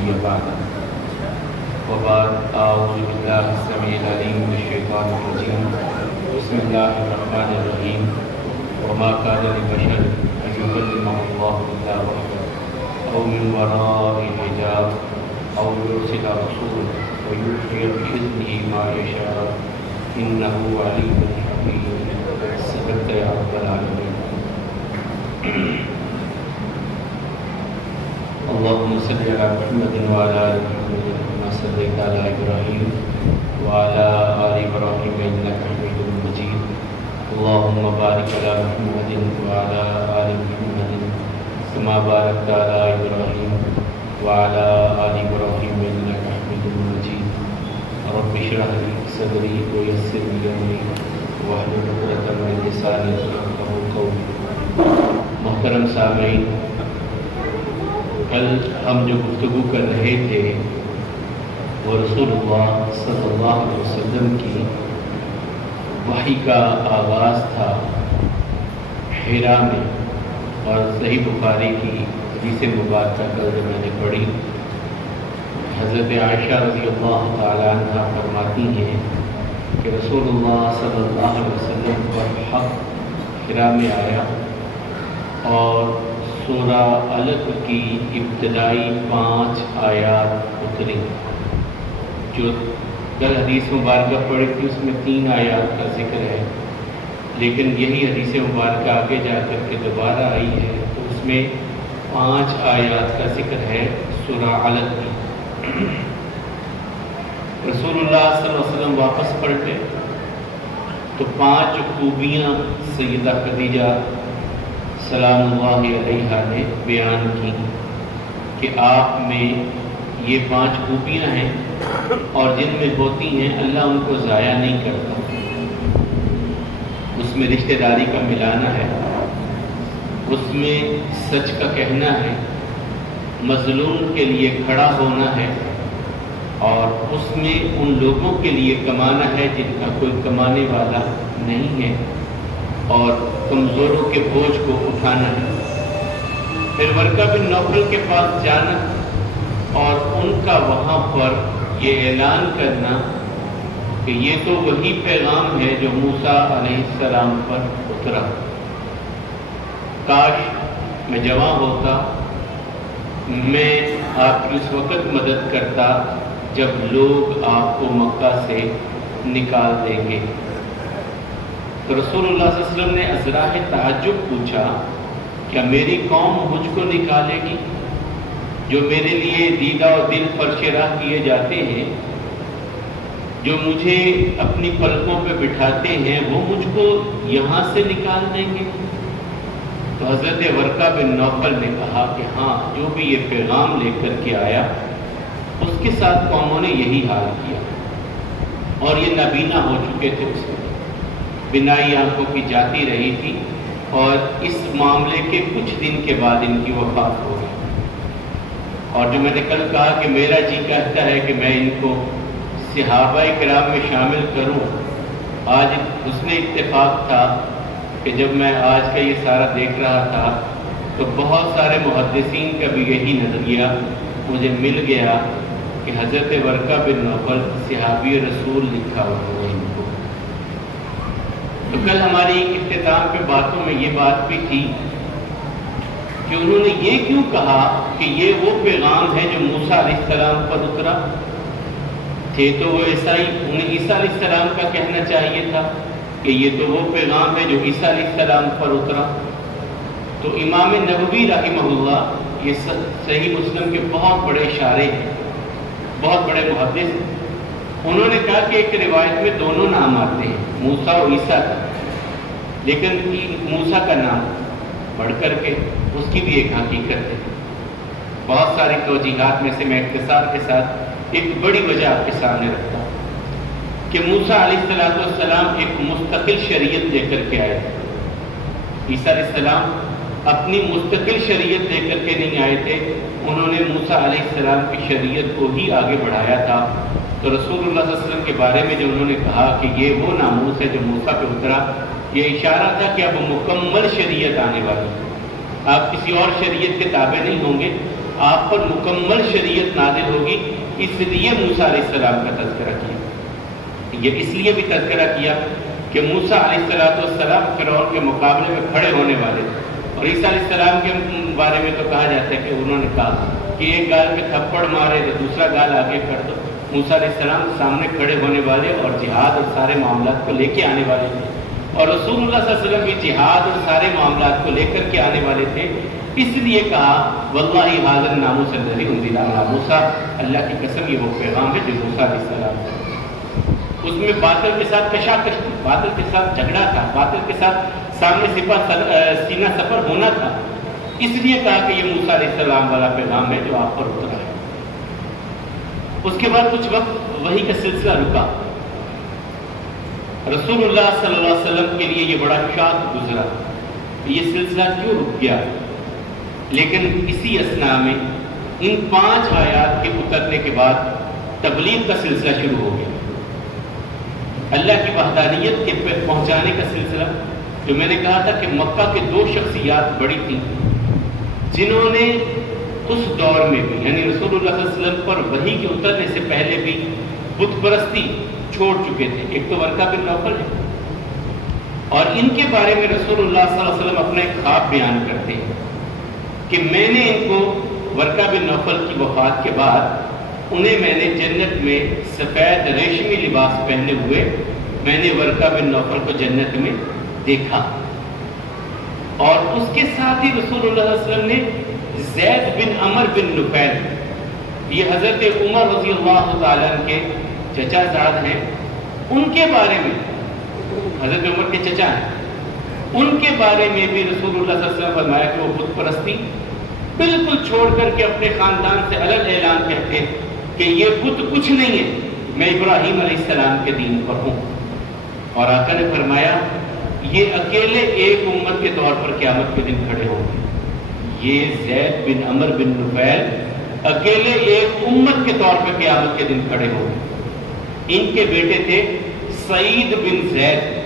نبي بعد وبعد أعوذ بالله السميع العليم من الشيطان الرجيم بسم الله الرحمن الرحيم وما كان لبشر أن يكلمه الله إلا وحده أو من وراء حجاب أو يرسل رسولا ويوحي بإذنه ما يشاء إنه عليم حكيم صدقت يا رب العالمين. اللهم صل على محمد وعلى آل محمد كما صليت على إبراهيم وعلى آل إبراهيم إنك حميد مجيد. اللهم بارك على محمد وعلى آل محمد كما باركت على إبراهيم وعلى آل إبراهيم إنك حميد مجيد. رب اشرح لي صدري ويسر لي أمري واحلل عقدة من لساني يفقهوا قولي. محترم سامعین، کل ہم جو گفتگو کر رہے تھے وہ رسول اللہ صلی اللہ علیہ وسلم کی وحی کا آغاز تھا حرا میں، اور صحیح بخاری کی حدیث مبارکہ کل جو میں نے پڑھی، حضرت عائشہ رضی اللہ تعالیٰ عنہ فرماتی ہیں کہ رسول اللہ صلی اللہ علیہ وسلم پر حق حرا میں آیا اور سورہ علق کی ابتدائی 5 آیات اتری. جو کل حدیث مبارکہ پڑھی تھی اس میں 3 آیات کا ذکر ہے، لیکن یہی حدیث مبارکہ آگے جا کر کے دوبارہ آئی ہے تو اس میں 5 آیات کا ذکر ہے سورہ علق کی. رسول اللہ صلی اللہ علیہ وسلم واپس پلٹے تو 5 خوبیاں سیدہ خدیجہ سلام اللہ علیہا نے بیان کی کہ آپ میں یہ 5 خوبیاں ہیں اور جن میں ہوتی ہیں اللہ ان کو ضائع نہیں کرتا. اس میں رشتہ داری کا ملانا ہے، اس میں سچ کا کہنا ہے، مظلوم کے لیے کھڑا ہونا ہے، اور اس میں ان لوگوں کے لیے کمانا ہے جن کا کوئی کمانے والا نہیں ہے، اور کمزوروں کے بوجھ کو اٹھانا ہے. پھر ورقہ بن نوفل کے پاس جانا اور ان کا وہاں پر یہ اعلان کرنا کہ یہ تو وہی پیغام ہے جو موسیٰ علیہ السلام پر اترا. کاش میں جوان ہوتا، میں آپ کی اس وقت مدد کرتا جب لوگ آپ کو مکہ سے نکال دیں گے. تو رسول اللہ صلی اللہ علیہ وسلم نے ازراہ تعجب پوچھا، کیا میری قوم مجھ کو نکالے گی؟ جو میرے لیے دیدہ و دل فرش راہ کیے جاتے ہیں، جو مجھے اپنی پلکوں پہ بٹھاتے ہیں، وہ مجھ کو یہاں سے نکال دیں گے؟ تو حضرت ورقہ بن نوفل نے کہا کہ ہاں، جو بھی یہ پیغام لے کر کے آیا اس کے ساتھ قوموں نے یہی حال کیا، اور یہ نابینا ہو چکے تھے. اس میں بینائی آنکھوں کی جاتی رہی تھی، اور اس معاملے کے کچھ دن کے بعد ان کی وفات ہو گئی. اور جو میں نے کل کہا کہ میرا جی کہتا ہے کہ میں ان کو صحابہ کرام میں شامل کروں، آج حسن اتفاق تھا کہ جب میں آج کا یہ سارا دیکھ رہا تھا تو بہت سارے محدثین کا بھی یہی نظریہ مجھے مل گیا کہ حضرت ورقہ بن نوفل صحابی رسول لکھا ہوا ہے ان کو. تو کل ہماری اختتام پہ باتوں میں یہ بات بھی تھی کہ انہوں نے یہ کیوں کہا کہ یہ وہ پیغام ہے جو موسیٰ علیہ السلام پر اترا تھے. تو وہ عیسائی، انہیں عیسیٰ علیہ السلام کا کہنا چاہیے تھا کہ یہ تو وہ پیغام ہے جو عیسیٰ علیہ السلام پر اترا. تو امام نووی رحمہ اللہ، یہ صحیح مسلم کے بہت بڑے شارح ہیں، بہت بڑے محدث، انہوں نے کہا کہ ایک روایت میں دونوں نام آتے ہیں، موسیٰ اور عیسیٰ کا، لیکن موسیٰ کا نام پڑھ کر کے اس کی بھی ایک حقیقت ہے. بہت ساری توجیحات میں سے میں اختصار کے ساتھ ایک بڑی وجہ آپ کے سامنے رکھتا ہوں کہ موسیٰ علیہ السلام ایک مستقل شریعت لے کر کے آئے تھے. عیسیٰ علیہ السلام اپنی مستقل شریعت لے کر کے نہیں آئے تھے، انہوں نے موسیٰ علیہ السلام کی شریعت کو ہی آگے بڑھایا تھا. تو رسول اللہ صلی اللہ علیہ وسلم کے بارے میں جو انہوں نے کہا کہ یہ وہ ناموس ہے جو موسیٰ پہ اترا، یہ اشارہ تھا کہ اب مکمل شریعت آنے والی ہے، آپ کسی اور شریعت کے تابع نہیں ہوں گے، آپ پر مکمل شریعت نازل ہوگی، اس لیے موسیٰ علیہ السلام کا تذکرہ کیا۔ یہ اس لیے بھی تذکرہ کیا کہ موسیٰ علیہ السلام فرعون کے مقابلے میں کھڑے ہونے والے تھے، اور عیسیٰ علیہ السلام کے بارے میں تو کہا جاتا ہے کہ انہوں نے کہا کہ ایک گال پہ تھپڑ مارے تو دوسرا گال آگے کر دو۔ موسیٰ علیہ السلام سامنے کھڑے ہونے والے اور جہاد اور سارے معاملات کو لے کے آنے والے تھے، اور رسول اللہ صلی اللہ علیہ وسلم بھی جہاد اور سارے معاملات کو لے کر کے آنے والے تھے۔ اس لیے کہا واللہ ھذا الناموس الذی انزل علی موسیٰ، اللہ کی قسم یہ وہ پیغام ہے جو موسیٰ علیہ السلام ہے۔ اس میں باطل کے ساتھ کشاکش تھی، باطل کے ساتھ جھگڑا تھا، باطل کے ساتھ سامنے سینہ سفر ہونا تھا، اس لیے کہا کہ یہ موسیٰ علیہ السلام والا پیغام ہے جو آپ پر اترا ہے۔ اس کے بعد کچھ وقت وحی کا سلسلہ رکا۔ رسول اللہ صلی اللہ علیہ وسلم کے لیے یہ بڑا شاق گزرا، یہ سلسلہ کیوں رک گیا؟ لیکن اسی اثناء میں ان 5 آیات کے اترنے کے بعد تبلیغ کا سلسلہ شروع ہو گیا، اللہ کی وحدانیت کے پہنچانے کا سلسلہ۔ جو میں نے کہا تھا کہ مکہ کے 2 شخصیات بڑی تھیں جنہوں نے اس دور میں بھی، یعنی رسول اللہ صلی اللہ علیہ وسلم پر وحی کے اترنے سے پہلے بھی بت پرستی چھوڑ چکے تھے۔ ایک تو ورقہ بن نوفل ہے، اور ان کے بارے میں رسول اللہ صلی اللہ علیہ وسلم اپنا ایک خواب بیان کرتے ہیں کہ میں نے ان کو ورقہ بن نوفل کی وفات کے بعد انہیں میں نے جنت میں سفید ریشمی لباس پہنے ہوئے میں نے ورقہ بن نوفل کو جنت میں دیکھا، اور اس کے ساتھ ہی رسول اللہ صلی اللہ علیہ وسلم نے زید بن عمر بن نفیل، یہ حضرت عمر رضی اللہ تعالیٰ عنہ کے چچا زاد ہیں، ان کے بارے میں، حضرت عمر کے چچا ہیں، ان کے بارے میں بھی رسول اللہ صلی اللہ علیہ وسلم فرمایا کہ وہ بت پرستی بالکل چھوڑ کر کے اپنے خاندان سے الگ اعلان کہتے ہیں کہ یہ بت کچھ نہیں ہے، میں ابراہیم علیہ السلام کے دین پر ہوں۔ اور آقا نے فرمایا یہ اکیلے ایک امت کے طور پر قیامت کے دن کھڑے ہوں گے، یہ زید بن عمر بن نفیل اکیلے ایک امت کے طور پر قیامت کے دن کھڑے ہوں گے۔ ان کے بیٹے تھے سعید بن زید،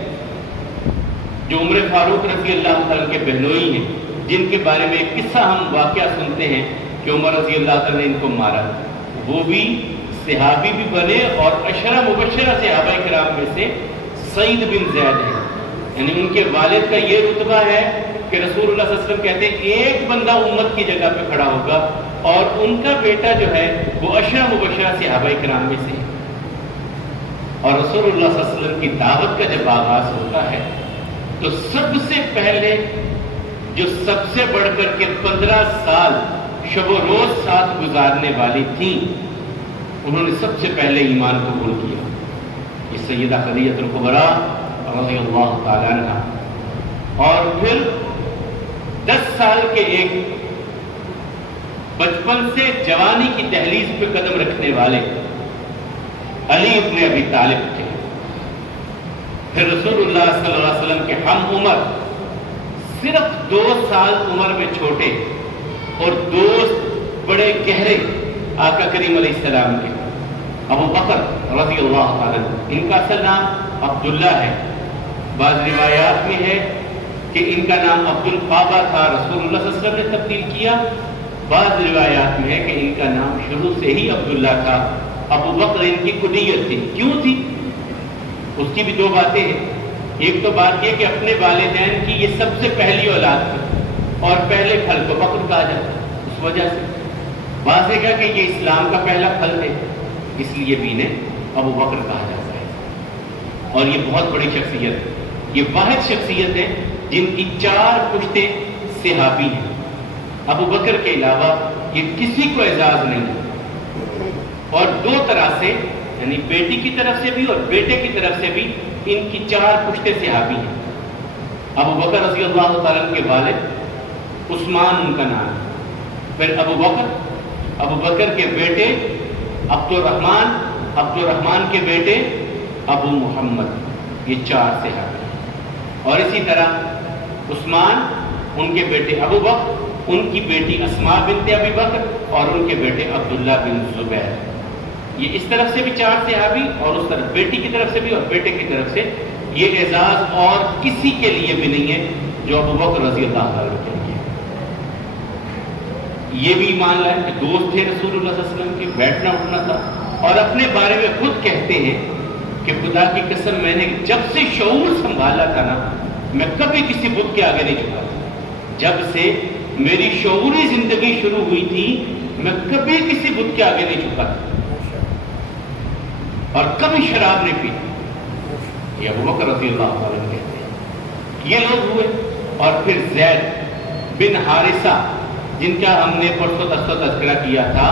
جو عمر فاروق رضی اللہ عنہ کے بہنوئی ہیں، جن کے بارے میں ایک قصہ ہم واقعہ سنتے ہیں کہ عمر رضی اللہ عنہ نے ان کو مارا۔ وہ بھی صحابی بھی بنے اور عشرہ مبشرہ صحابہ کرام میں سے سعید بن زید ہیں، یعنی ان کے والد کا یہ رتبہ ہے کہ رسول اللہ صلی اللہ علیہ وسلم کہتے ہیں ایک بندہ امت کی جگہ پہ کھڑا ہوگا، اور ان کا بیٹا جو ہے وہ عشرہ مبشرہ صحابہ کرام میں سے ہے۔ اور رسول اللہ صلی اللہ علیہ وسلم کی دعوت کا جب آغاز ہوتا ہے تو سب سے پہلے جو سب سے بڑھ کر کے 15 سال شب و روز ساتھ گزارنے والی تھیں، انہوں نے سب سے پہلے ایمان قبول کیا، یہ سیدہ خدیجہ الکبریٰ رضی اللہ تعالیٰ عنہ۔ اور پھر 10 سال کے ایک بچپن سے جوانی کی دہلیز پہ قدم رکھنے والے علی ابن ابی طالب تھے۔ پھر رسول اللہ صلی اللہ علیہ وسلم کے ہم عمر، صرف 2 سال عمر میں چھوٹے اور دوست بڑے گہرے آقا کریم علیہ السلام کے، ابو بکر رضی اللہ تعالیٰ عنہ، ان کا اصل نام عبداللہ ہے، بعض روایات میں ہے کہ ان کا نام عبد القابہ تھا، رسول اللہ صلی اللہ علیہ وسلم نے تبدیل کیا، بعض روایات میں ہے کہ ان کا نام شروع سے ہی عبداللہ تھا۔ ابو بکر ان کی کنیت تھی، کیوں تھی؟ اس کی بھی 2 باتیں ہیں۔ ایک تو بات یہ کہ اپنے والدین کی یہ سب سے پہلی اولاد تھی، اور پہلے پھل کو بکر کہا جاتا ہے، اس وجہ سے واضح ہے کہ یہ اسلام کا پہلا پھل تھے، اس لیے بھی انہیں ابو بکر کہا جاتا ہے۔ اور یہ بہت بڑی شخصیت ہے، یہ واحد شخصیت ہے جن کی 4 پشتیں صحابی ہیں۔ ابو بکر کے علاوہ یہ کسی کو اعزاز نہیں ہے، اور 2 طرح سے، یعنی بیٹی کی طرف سے بھی اور بیٹے کی طرف سے بھی ان کی 4 پشتیں صحابی ہیں۔ ابو بکر رضی اللہ تعالیٰ عنہ کے والد عثمان ان کا نام ہے، پھر ابو بکر کے بیٹے عبد الرحمن کے بیٹے ابو محمد، یہ 4 صحابی ہیں۔ اور اسی طرح عثمان، ان کے بیٹے ابو بکر، ان کی بیٹی اسماء بنت ابی بکر، اور ان کے بیٹے عبداللہ بن زبیر۔ یہ اس طرف سے بھی 4 صحابی، اور اس طرف بیٹی کی طرف سے بھی اور بیٹے کی طرف سے۔ یہ اعزاز اور کسی کے لیے بھی نہیں ہے جو ابو بکر رضی اللہ عنہ کے لیے۔ یہ بھی ایمان لائے کہ دوست تھے رسول اللہ صلی اللہ علیہ وسلم کے، بیٹھنا اٹھنا تھا، اور اپنے بارے میں خود کہتے ہیں کہ خدا کی قسم میں نے جب سے شعور سنبھالا تھا نا، میں کبھی کسی بت کے آگے نہیں جھکا تھا۔ جب سے میری شعوری زندگی شروع ہوئی تھی میں کبھی کسی بت کے آگے نہیں جھکا تھا، اور کبھی شراب نہیں پی۔ یہ ابو بکر رضی اللہ عنہ کہتے ہیں۔ یہ لوگ ہوئے، اور پھر زید بن حارثہ جن کا ہم نے پرسوں تذکرہ کیا تھا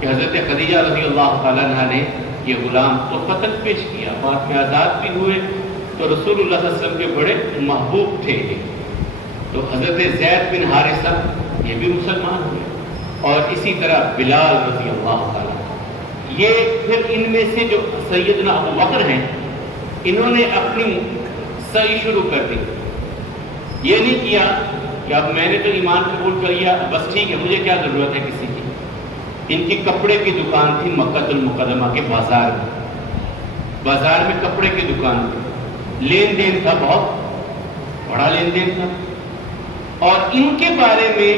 کہ حضرت خدیجہ رضی اللہ تعالیٰ عنہ نے یہ غلام تو قتل پیش کیا، بعد میں آزاد بھی ہوئے، تو رسول اللہ صلی اللہ علیہ وسلم کے بڑے محبوب تھے یہ۔ تو حضرت زید بن حارثہ یہ بھی مسلمان ہوئے، اور اسی طرح بلال رضی اللہ تعالیٰ۔ یہ پھر ان میں سے جو سیدنا ابو بکر ہیں، انہوں نے اپنی سعی شروع کر دی۔ یہ نہیں کیا کہ اب میں نے تو ایمان قبول کر لیا، بس ٹھیک ہے، مجھے کیا ضرورت ہے کسی کی۔ ان کی کپڑے کی دکان تھی مکہ المکرمہ کے بازار میں کپڑے کی دکان تھی، لین دین تھا، بہت بڑا لین دین تھا، اور ان کے بارے میں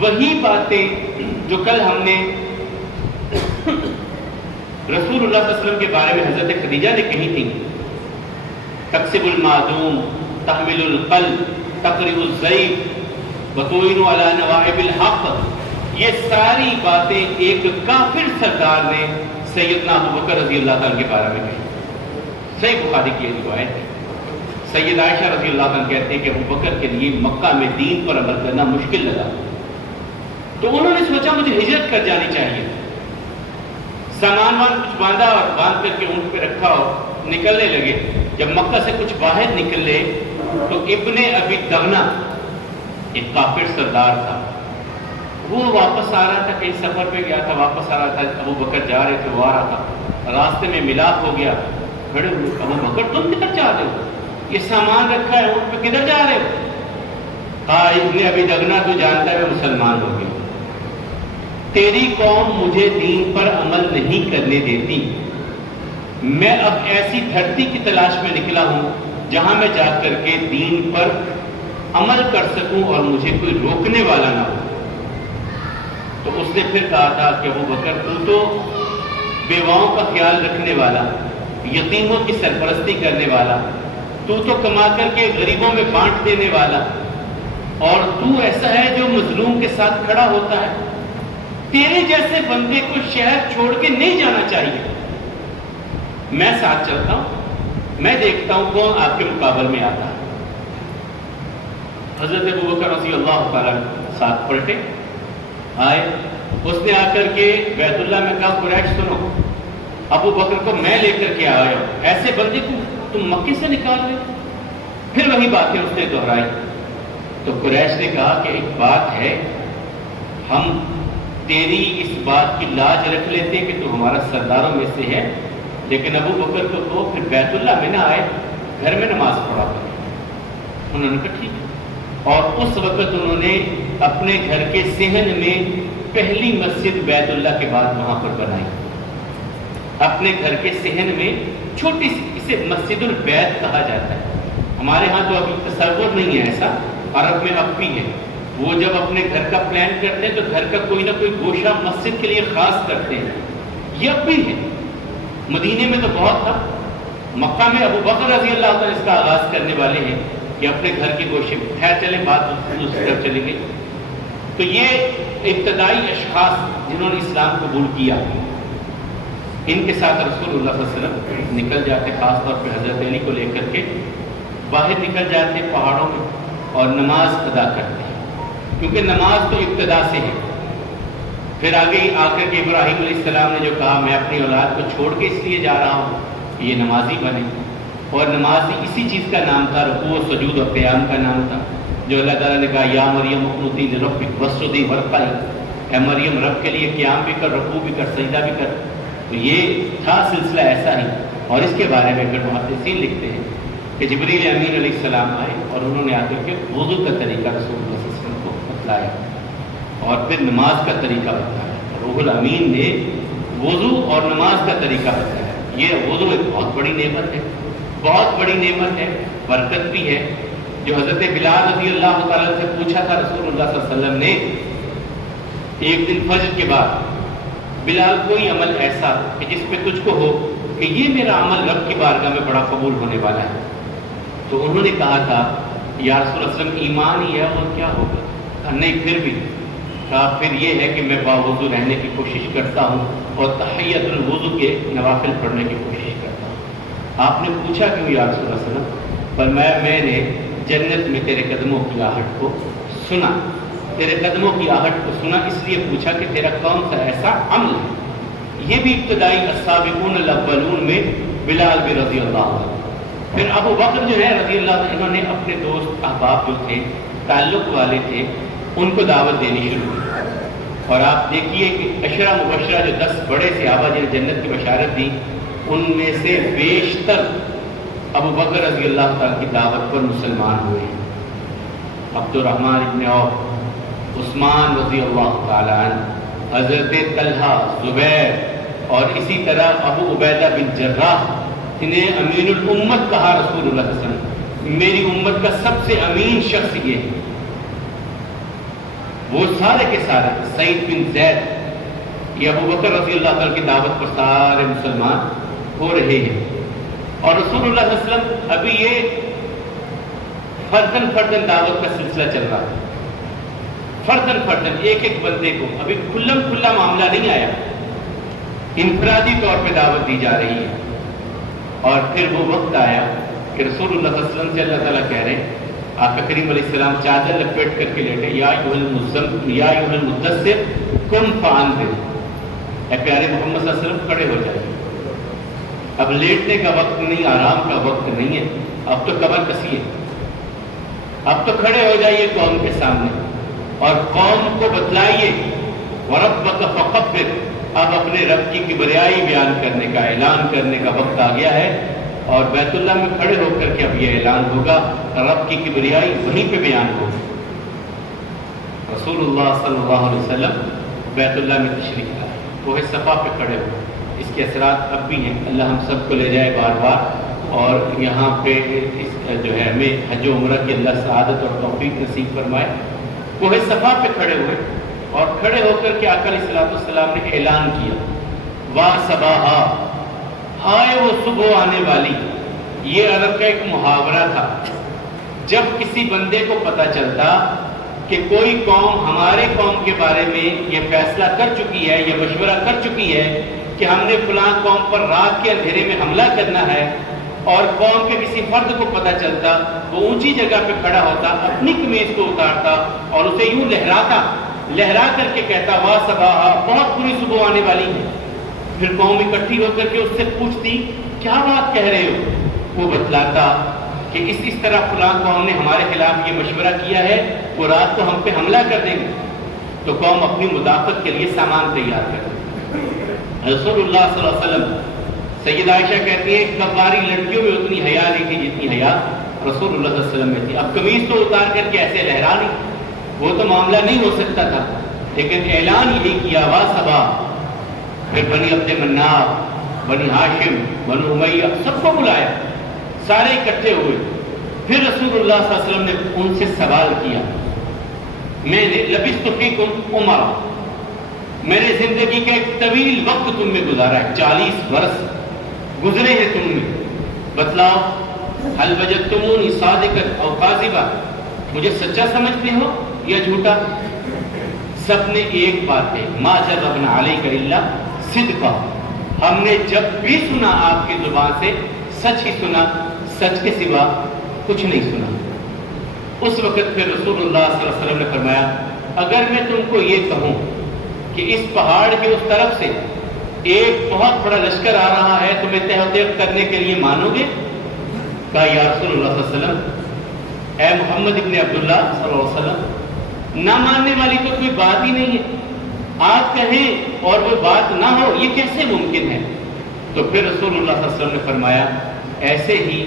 وہی باتیں جو کل ہم نے رسول اللہ صلی اللہ علیہ وسلم کے بارے میں حضرت خدیجہ نے کہی تھی، تکسب المعدوم، تحمل القلب، تقرئ الضیف، وتعین علی نوائب الحق، یہ ساری باتیں ایک کافر سردار نے سیدنا ابو بکر رضی اللہ تعالیٰ کے بارے میں کہی۔ صحیح بخاری کی یہ روایت ہے۔ سید عائشہ رضی اللہ عنہ کہتے ہیں کہ ابو بکر کے لیے مکہ میں دین پر عمل کرنا مشکل لگا، تو انہوں نے سوچا مجھے ہجرت کر جانی چاہیے۔ سامان کچھ باندھا اور باندھ کر کے اونٹ پہ رکھا اور نکلنے لگے۔ جب مکہ سے کچھ باہر نکلے تو ابن ابی دغنہ ایک کافر سردار تھا، وہ واپس آ رہا تھا، کہیں سفر پہ گیا تھا، واپس آ رہا تھا، ابو بکر جا رہے تھے، وہ آ رہا تھا، راستے میں ملاپ ہو گیا، کھڑے ہوئے، ابو بکر تم کدھر جا رہے ہو؟ یہ سامان رکھا ہے اونٹ پہ، کدھر جا رہے ہو؟ کہا ابن ابی دغنہ تو جانتا ہے میں مسلمان ہو گیا، تیری قوم مجھے دین پر عمل نہیں کرنے دیتی، میں اب ایسی دھرتی کی تلاش میں نکلا ہوں جہاں میں جا کر کے دین پر عمل کر سکوں اور مجھے کوئی روکنے والا نہ ہو۔ تو اس نے پھر کہا تھا کہ ابو بکر تو بیواؤں کا خیال رکھنے والا، یتیموں کی سرپرستی کرنے والا، تو کما کر کے غریبوں میں بانٹ دینے والا، اور تو ایسا ہے جو مظلوم کے ساتھ کھڑا ہوتا ہے، تیرے جیسے بندے کو شہر چھوڑ کے نہیں جانا چاہیے، میں ساتھ چلتا ہوں، میں دیکھتا ہوں کون آپ کے مقابل میں آتا ہے۔ حضرت ابو بکر رضی اللہ تعالیٰ ساتھ پلٹے آئے، اس نے آ کر کے بیت اللہ میں کہا قریش سنو، ابو بکر کو میں لے کر کے آیا ہوں، ایسے بندے کو تم مکے سے نکال رہے؟ پھر وہی باتیں اس نے دہرائی۔ تو قریش نے کہا کہ ایک بات ہے، ہم تیری اس بات کی لاج رکھ لیتے ہیں کہ تو ہمارا سرداروں میں سے ہے، لیکن ابو بکر کو تو پھر بیت اللہ میں نہ آئے، گھر میں نماز پڑھا کر۔ انہوں نے کہا ٹھیک ہے، اور اس وقت انہوں نے اپنے گھر کے صحن میں پہلی مسجد بیت اللہ کے بعد وہاں پر بنائی، اپنے گھر کے صحن میں چھوٹی سی، اسے مسجد البیت کہا جاتا ہے۔ ہمارے ہاں تو ابھی تصور نہیں ہے ایسا، عرب میں اب بھی ہے، وہ جب اپنے گھر کا پلان کرتے ہیں تو گھر کا کوئی نہ کوئی گوشہ مسجد کے لیے خاص کرتے ہیں، یہ اب بھی ہے۔ مدینے میں تو بہت تھا، مکہ میں ابو بکر رضی اللہ عنہ اس کا آغاز کرنے والے ہیں کہ اپنے گھر کے گوشے میں، خیر چلیں بات دوسری طرف چلیں گے۔ تو یہ ابتدائی اشخاص جنہوں نے اسلام قبول کیا، ان کے ساتھ رسول اللہ صلی اللہ علیہ وسلم نکل جاتے، خاص طور پہ حضرت علی کو لے کر کے باہر نکل جاتے پہاڑوں میں اور نماز ادا کرتے ہیں، کیونکہ نماز تو ابتدا سے ہے۔ پھر آگے آ کر کے ابراہیم علیہ السلام نے جو کہا میں اپنی اولاد کو چھوڑ کے اس لیے جا رہا ہوں کہ یہ نمازی بنے، اور نمازی اسی چیز کا نام تھا، رکوع و سجود اور قیام کا نام تھا، جو اللہ تعالیٰ نے کہا یا مریم اقنتی لربک واسجدی وارکعی، اے مریم رب کے لیے قیام بھی کر، رکوع بھی کر، سجدہ بھی کر۔ تو یہ تھا سلسلہ ایسا ہی، اور اس کے بارے میں پھر محدثین لکھتے ہیں کہ جبریل امین علیہ السلام آئے اور انہوں نے آ کر کے وضو کا طریقہ رسول اللہ صلی اللہ علیہ وسلم کو بتلایا، اور پھر نماز کا طریقہ بتایا۔ روح الامین نے وضو اور نماز کا طریقہ بتایا۔ یہ وضو ایک بہت بڑی نعمت ہے، بہت بڑی نعمت ہے، برکت بھی ہے۔ جو حضرت بلال رضی اللہ تعالیٰ سے پوچھا تھا رسول اللہ صلی اللہ علیہ وسلم نے ایک دن فجر کے بعد، بلال کوئی عمل ایسا کہ جس پہ تجھ کو ہو کہ یہ میرا عمل رب کی بارگاہ میں بڑا قبول ہونے والا ہے؟ تو انہوں نے کہا تھا یا رسول اللہ صلی اللہ علیہ وسلم ایمان ہی ہے اور کیا ہوگا؟ کہا نہیں پھر بھی، کہا پھر یہ ہے کہ میں باوضو رہنے کی کوشش کرتا ہوں اور تحیۃ الوضو کے نوافل پڑھنے کی کوشش کرتا ہوں۔ آپ نے پوچھا کیوں یا رسول اللہ صلی اللہ علیہ وسلم؟ فرمایا میں نے جنت میں تیرے قدموں کی آہٹ کو سنا، تیرے قدموں کی آہٹ کو سنا، اس لیے پوچھا کہ تیرا کون سا ایسا عمل ہے۔ یہ بھی ابتدائی السابقون الاولون میں بلال بھی رضی اللہ عنہ۔ پھر ابو بکر جو ہے رضی اللہ عنہ، انہوں نے اپنے دوست احباب جو تھے، تعلق والے تھے، ان کو دعوت دینی شروع کی۔ اور آپ دیکھیے کہ عشرہ مبشرہ جو 10 بڑے صحابہ جنہیں جنت کی بشارت دی، ان میں سے بیشتر ابو بکر رضی اللہ تعالیٰ کی دعوت پر مسلمان ہوئے ہیں۔ عبد الرحمن ابن عوف، عثمان رضی اللہ تعالیٰ عنہ، حضرت طلحہ، زبیر اور اسی طرح ابو عبیدہ بن جراح، انہیں امین الامت کہا رسول اللہ صلی اللہ علیہ وسلم۔ میری امت کا سب سے امین شخص یہ ہے۔ وہ سارے کے سارے سعید بن زید، یہ ابو بکر رضی اللہ تعالیٰ کی دعوت پر سارے مسلمان ہو رہے ہیں۔ اور رسول اللہ صلی اللہ علیہ وسلم ابھی یہ فردن دعوت کا سلسلہ چل رہا ہے، فردن ایک ایک بندے کو، ابھی کھلم کھلا معاملہ نہیں آیا، انفرادی طور پہ دعوت دی جا رہی ہے۔ اور پھر وہ وقت آیا کہ رسول اللہ صلی اللہ علیہ وسلم سے اللہ تعالیٰ کہہ رہے ہیں، آقا کریم علیہ السلام چادر لپیٹ کر کے لیٹے، یا ایھا المدثر قم فانذر، اے پیارے محمد صلی اللہ علیہ وسلم کھڑے ہو جائیں۔ اب لیٹنے کا وقت نہیں، آرام کا وقت نہیں ہے، اب تو کمر کسی ہے، اب تو کھڑے ہو جائیے قوم کے سامنے اور قوم کو بتلائیے، وَرَبَّكَ فَكَبِّرْ، اب اپنے رب کی کبریائی بیان کرنے کا، اعلان کرنے کا وقت آ گیا ہے۔ اور بیت اللہ میں کھڑے ہو کر کے اب یہ اعلان ہوگا، رب کی کبریائی وہیں پہ بیان ہوگی۔ رسول اللہ صلی اللہ علیہ وسلم بیت اللہ میں تشریف لائے، کوہ صفا پہ کھڑے ہوئے، اس کے اثرات اب بھی ہیں، اللہ ہم سب کو لے جائے بار بار، اور یہاں پہ اس جو ہے ہمیں حج و عمرہ کی اللہ سعادت اور توفیق نصیب فرمائے۔ کوہ صفا پہ کھڑے ہوئے اور کھڑے ہو کر کے آقا علیہ السلام نے اعلان کیا، وا صباحا، ہائے وہ صبح آنے والی۔ یہ عرب کا ایک محاورہ تھا، جب کسی بندے کو پتہ چلتا کہ کوئی قوم ہمارے قوم کے بارے میں یہ فیصلہ کر چکی ہے، یہ مشورہ کر چکی ہے کہ ہم نے فلاں قوم پر رات کے اندھیرے میں حملہ کرنا ہے، اور قوم کے کسی فرد کو پتہ چلتا، وہ اونچی جگہ پہ کھڑا ہوتا، اپنی قمیض کو اتارتا اور اسے یوں لہرا کر کے کہتا، واہ صباحا، بہت بری صبح آنے والی ہے۔ پھر قوم اکٹھی ہو کر کے اس سے پوچھتی، کیا بات کہہ رہے ہو؟ وہ بتلاتا کہ اس طرح فلاں قوم نے ہمارے خلاف یہ مشورہ کیا ہے، وہ رات کو ہم پہ حملہ کر دیں گے۔ تو قوم اپنی مدافعت کے لیے سامان تیار کرتی۔ رسول اللہ صلی اللہ علیہ وسلم، سید عائشہ کہتی ہے کباری لڑکیوں میں اتنی حیا نہیں تھی جتنی حیا رسول اللہ صلی اللہ علیہ وسلم میں تھی۔ اب قمیض تو اتار کر کے ایسے لہرا نہیں، وہ تو معاملہ نہیں ہو سکتا تھا، لیکن اعلان یہی کیا، وا صبا۔ پھر بنی عبد مناف، بنی ہاشم، بنو امیہ، سب کو بلایا، سارے اکٹھے ہوئے۔ پھر رسول اللہ صلی اللہ علیہ وسلم نے ان سے سوال کیا، میں نے لبثت فیکم عمرا، میں نے زندگی کا ایک طویل وقت تم میں گزارا ہے، 40 برس گزرے ہیں تم میں، بتلاؤ هل وجدتمونی صادقا او کاذبا، مجھے سچا سمجھتے ہو یا جھوٹا؟ سب نے ایک بات ہے، ما جربنا علیک الا صدقا، ہم نے جب بھی سنا آپ کی زبان سے سچ ہی سنا، سچ کے سوا کچھ نہیں سنا۔ اس وقت پھر رسول اللہ صلی اللہ علیہ وسلم نے فرمایا، اگر میں تم کو یہ کہوں کہ اس پہاڑ کے اس طرف سے ایک بہت بڑا لشکر آ رہا ہے، تمہیں تحقیق کرنے کے لیے مانو گے؟ کہا یا رسول اللہ صلی اللہ علیہ وسلم، اے محمد ابن عبداللہ صلی اللہ علیہ وسلم، نہ ماننے والی تو کوئی بات ہی نہیں ہے، آپ کہیں اور وہ بات نہ ہو، یہ کیسے ممکن ہے؟ تو پھر رسول اللہ صلی اللہ علیہ وسلم نے فرمایا، ایسے ہی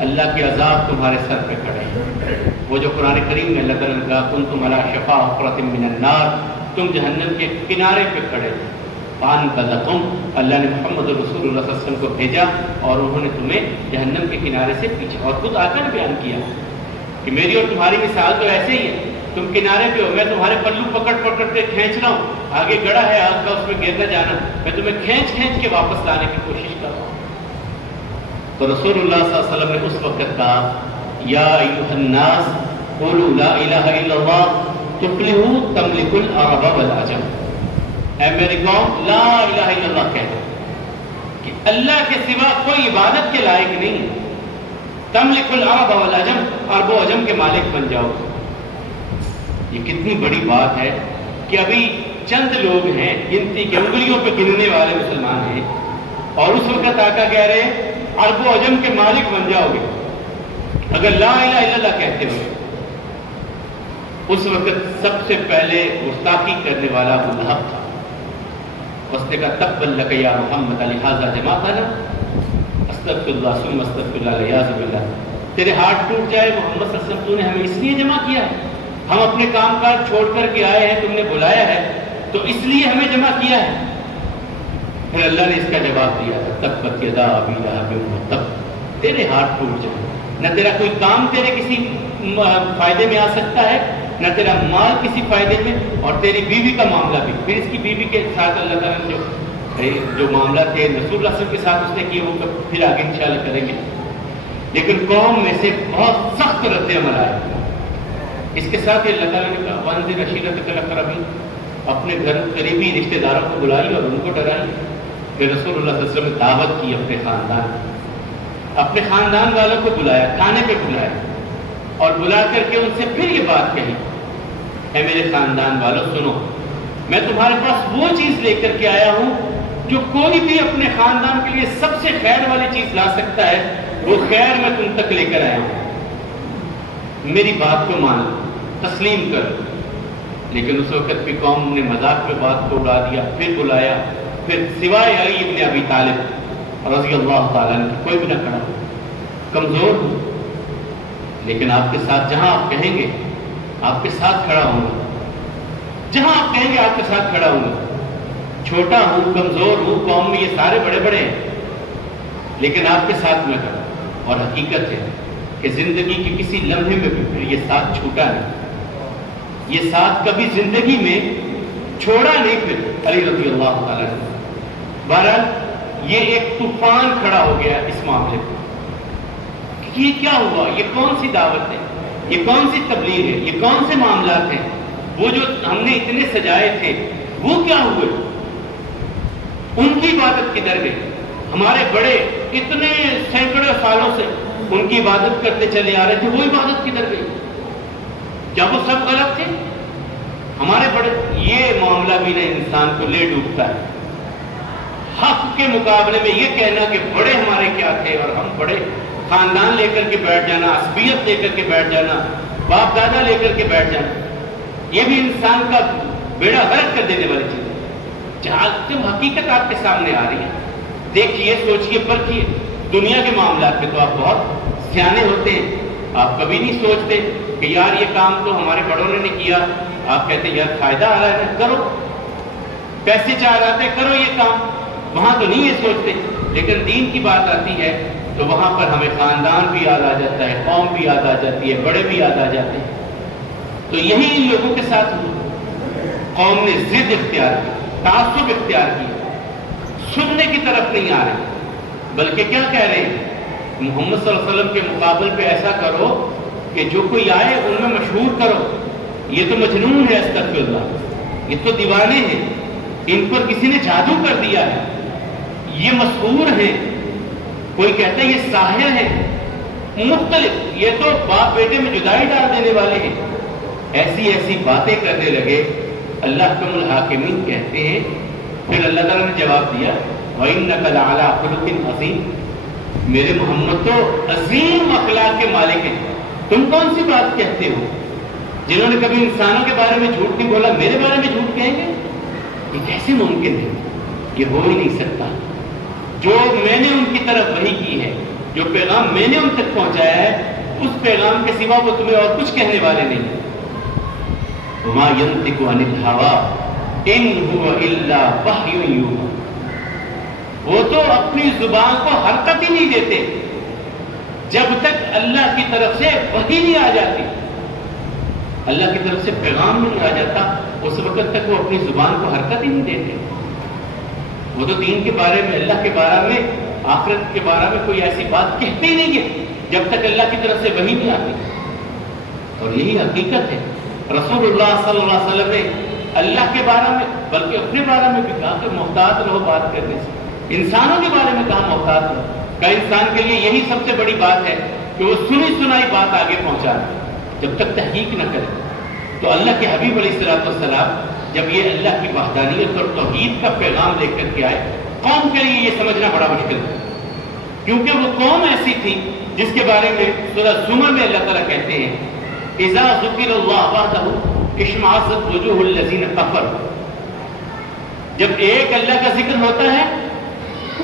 اللہ کے عذاب تمہارے سر پہ کھڑے ہیں۔ وہ جو قرآن کریم میں اللہ تعالیٰ نے کہا کنتم علی شفا حفرۃ من النار، تم جہنم کے کنارے پہ کھڑے تھے، فانقذکم، اللہ نے محمد رسول اللہ صلی اللہ علیہ وسلم کو بھیجا اور انہوں نے تمہیں جہنم کے کنارے سے پیچھے، اور خود آ کر بیان کیا کہ میری اور تمہاری مثال تو ایسے ہی ہے، تم کنارے پہ ہو، میں تمہارے پلو پکڑ پکڑ کے کھینچ رہا ہوں، آگے گڑا ہے آگ کا، اس میں گر نہ جانا، میں تمہیں کھینچ کھینچ کے واپس لانے کی کوشش کر رہا ہوں۔ تو رسول اللہ صلی اللہ علیہ وسلم نے اس وقت کہا یا ایھا الناس قولوا لا الہ الا اللہ تفلحوا تملکوا العرب والعجم، اے میری قوم لا الہ الا اللہ کہہ دو کہ اللہ کے سوا کوئی عبادت کے لائق نہیں ہے، تملک العرب والعجم، عرب و عجم کے مالک بن جاؤ۔ یہ کتنی بڑی بات ہے کہ ابھی چند لوگ ہیں، گنتی کے انگلیوں پہ گننے والے مسلمان ہیں، اور اس وقت آقا کہہ رہے ہیں عرب و عجم کے مالک بن جاؤ گے اگر لا الہ الا اللہ کہتے ہو۔ اس وقت سب سے پہلے گستاخی کرنے والا ابو لہب تھا، اس نے کہا تبا لک یا محمد لہذا جمعتنا، استغفر اللہ ثم استغفر اللہ والعیاذ باللہ، تیرے ہاتھ ٹوٹ جائے محمد صلی اللہ علیہ وسلم، تو نے ہمیں اس لیے جمع کیا ہے، ہم اپنے کام کاج چھوڑ کر کے آئے ہیں، تم نے بلایا ہے تو اس لیے ہمیں جمع کیا ہے۔ پھر اللہ نے اس کا جواب دیا تبت یدا ابی لہب وتب، تیرے ہاتھ ٹوٹ جائے، نہ تیرا کوئی کام تیرے کسی فائدے میں آ سکتا ہے، نہ تیرا مال کسی فائدے میں، اور تیری بیوی کا معاملہ بھی، پھر اس کی بیوی کے ساتھ اللہ تعالیٰ نے جو معاملہ تھے رسول اللہ صلی اللہ علیہ وسلم کے ساتھ اس نے کیے وہ پھر آگے انشاءاللہ کریں گے۔ لیکن قوم میں سے بہت سخت رد عمل آئے۔ اس کے ساتھ ہی اللہ تعالیٰ نے کہا وانذر عشیرتک الاقربین، اپنے گھر قریبی رشتہ داروں کو بلائی اور ان کو ڈرائی۔ پھر رسول اللہ صلی اللہ علیہ وسلم نے دعوت کی اپنے خاندان والوں کو بلایا، کھانے پہ بلایا، اور بلا کر کے ان سے پھر یہ بات کہی اے میرے خاندان والوں سنو، میں تمہارے پاس وہ چیز لے کر کے آیا ہوں جو کوئی بھی اپنے خاندان کے لیے سب سے خیر والی چیز لا سکتا ہے، وہ خیر میں تم تک لے کر آیا ہوں، میری بات کو مان لو، تسلیم کر لو۔ لیکن اس وقت بھی قوم نے مذاق میں بات کو اڑا دیا، پھر بلایا، پھر سوائے علی ابن ابی طالب رضی اللہ تعالیٰ عنہ کوئی بھی نہ کھڑا، کمزور ہوں لیکن آپ کے ساتھ جہاں آپ کہیں گے آپ کے ساتھ کھڑا ہوں گا، جہاں آپ کہیں گے آپ کے ساتھ کھڑا ہوں گا، چھوٹا ہوں، کمزور ہوں، قوم میں یہ سارے بڑے بڑے ہیں لیکن آپ کے ساتھ میں کھڑا۔ اور حقیقت ہے کہ زندگی کے کسی لمحے میں بھی پھر یہ ساتھ چھوٹا نہیں، یہ ساتھ کبھی زندگی میں چھوڑا نہیں پھر علی رضی اللہ تعالیٰ عنہ۔ بہرحال یہ ایک طوفان کھڑا ہو گیا اس معاملے میں، یہ کیا ہوا، یہ کون سی دعوت ہے، یہ کون سی تبلیغ ہے، یہ کون سے معاملات ہیں، وہ جو ہم نے اتنے سجائے تھے وہ کیا ہوئے، ان کی عبادت کدھر گئی، ہمارے بڑے اتنے سینکڑوں سالوں سے ان کی عبادت کرتے چلے آ رہے تھے، وہ عبادت کدھر گئی، کیا وہ سب غلط تھے، ہمارے بڑے، یہ معاملہ بھی نہ انسان کو لے ڈوبتا ہے۔ حق کے مقابلے میں یہ کہنا کہ بڑے ہمارے کیا تھے اور ہم بڑے، خاندان لے کر کے بیٹھ جانا، عصبیت لے کر کے بیٹھ جانا، باپ دادا لے کر کے بیٹھ جانا، یہ بھی انسان کا بیڑا غرق کر دینے والی چیز ہے۔ جہاں جب حقیقت آپ کے سامنے آ رہی ہے، دیکھیے، سوچیے، پرکھیے۔ دنیا کے معاملات میں تو آپ بہت سیانے ہوتے ہیں، آپ کبھی نہیں سوچتے کہ یار یہ کام تو ہمارے بڑوں نے نہیں کیا، آپ کہتے ہیں یار فائدہ آ رہا ہے کرو، پیسے چاہ رہے ہیں کرو یہ کام، وہاں تو نہیں یہ سوچتے۔ لیکن دین کی بات آتی ہے تو وہاں پر ہمیں خاندان بھی یاد آ جاتا ہے، قوم بھی یاد آ جاتی ہے، بڑے بھی یاد آ جاتے ہیں۔ تو یہی ان لوگوں کے ساتھ ہوا، قوم نے ضد اختیار کی، تعصب اختیار کی، سننے کی طرف نہیں آ رہے، بلکہ کیا کہہ رہے ہیں، محمد صلی اللہ علیہ وسلم کے مقابل پہ ایسا کرو کہ جو کوئی آئے ان میں مشہور کرو، یہ تو مجنون ہے، استغفر اللہ، یہ تو دیوانے ہیں، ان پر کسی نے جادو کر دیا ہے، یہ مسحور ہیں، کوئی کہتا ہے یہ ساحر ہیں، مختلف، یہ تو باپ بیٹے میں جدائی ڈال دینے والے ہیں، ایسی ایسی باتیں کرنے لگے۔ اللہ کم الحاکمین کہتے ہیں، پھر اللہ تعالیٰ نے جواب دیا وَإِنَّكَ لَعَلَىٰ خُلُقٍ عَظِيمٍ، میرے محمد تو عظیم اخلاق کے مالک ہیں، تم کون سی بات کہتے ہو، جنہوں نے کبھی انسانوں کے بارے میں جھوٹ نہیں بولا میرے بارے میں جھوٹ کہیں گے، یہ کیسے ممکن ہے، یہ ہو ہی نہیں سکتا۔ جو میں نے ان کی طرف وحی کی ہے، جو پیغام میں نے ان تک پہنچایا ہے، اس پیغام کے سوا وہ تمہیں اور کچھ کہنے والے نہیں۔ وَمَا يَنطِقُ عَنِ الْهَوَىٰ إِنْ هُوَ إِلَّا وَحْيٌ يُوحَىٰ، وہ تو اپنی زبان کو حرکت ہی نہیں دیتے، جب تک اللہ کی طرف سے وحی نہیں آ جاتی، اللہ کی طرف سے پیغام نہیں آ جاتا، اس وقت تک وہ اپنی زبان کو حرکت ہی نہیں دیتے۔ وہ تو دین کے بارے میں، اللہ کے بارے میں، آخرت کے بارے میں کوئی ایسی بات کہتے ہی نہیں ہے جب تک اللہ کی طرف سے وحی نہیں آتی۔ اور یہی حقیقت ہے۔ رسول اللہ صلی اللہ علیہ وسلم نے اللہ کے بارے میں بلکہ اپنے بارے میں بھی کہا کہ محتاط رہو بات کرنے سے۔ انسانوں کے بارے میں کہا محتاط رہو، کہ انسان کے لیے یہی سب سے بڑی بات ہے کہ وہ سنی سنائی بات آگے پہنچا دے جب تک تحقیق نہ کرے۔ تو اللہ کے حبیب علیہ الصلوۃ والسلام جب یہ اللہ کی وحدانیت اور توحید کا پیغام لے کر کے آئے، قوم کے لیے یہ سمجھنا بڑا مشکل تھا، کیونکہ وہ قوم ایسی تھی جس کے بارے میں سورہ زمر میں اللہ تعالیٰ کہتے ہیں اذا ذکر اللہ وحدہ اشمئزت وجوہ الذین کفروا، جب ایک اللہ کا ذکر ہوتا ہے